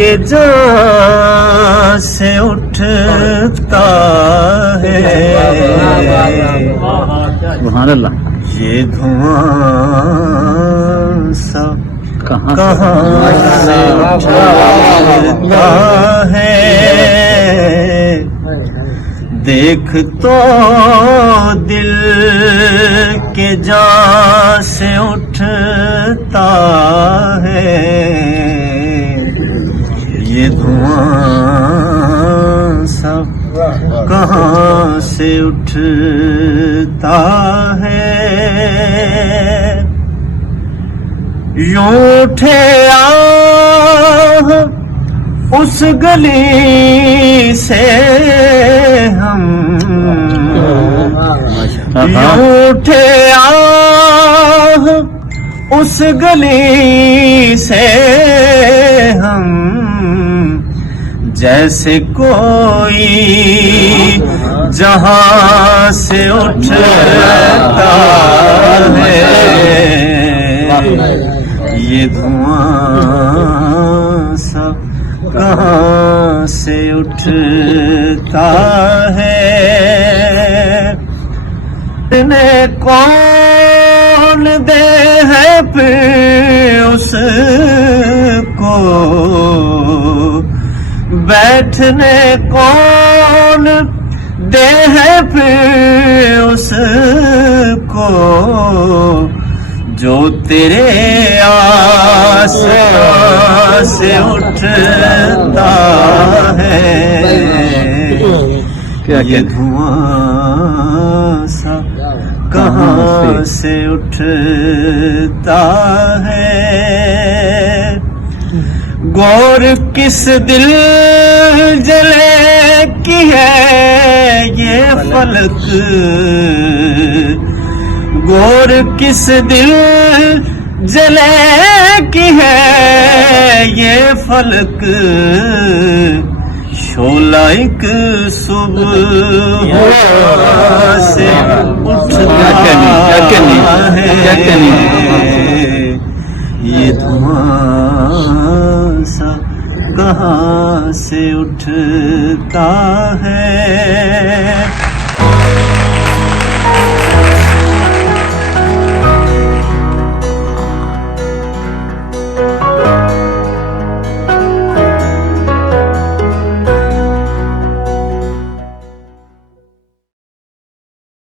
के जहाँ से उठता है सुभान अल्लाह। ये धुआं सा कहाँ से उठता है। देख तो दिल के जहाँ से उठता है। ये धुआं सब कहाँ से उठता है। यूं उठे आह उस गली से हम, यूं उठे आह उस गली से हम, जैसे कोई जहां से उठता है। ये धुआं सब कहाँ से उठता है। ने कौन दे है फिर उसको, बैठने कौन दे है फिर उसको, जो तेरे आसपास से उठता है। ये धुआं सा कहाँ से उठता है। गौर किस दिल जले की है ये फलक, गौर किस दिल जले की है ये फलक। शोला एक सुबह से उठता है। ये धुआं सा कहाँ से उठता है।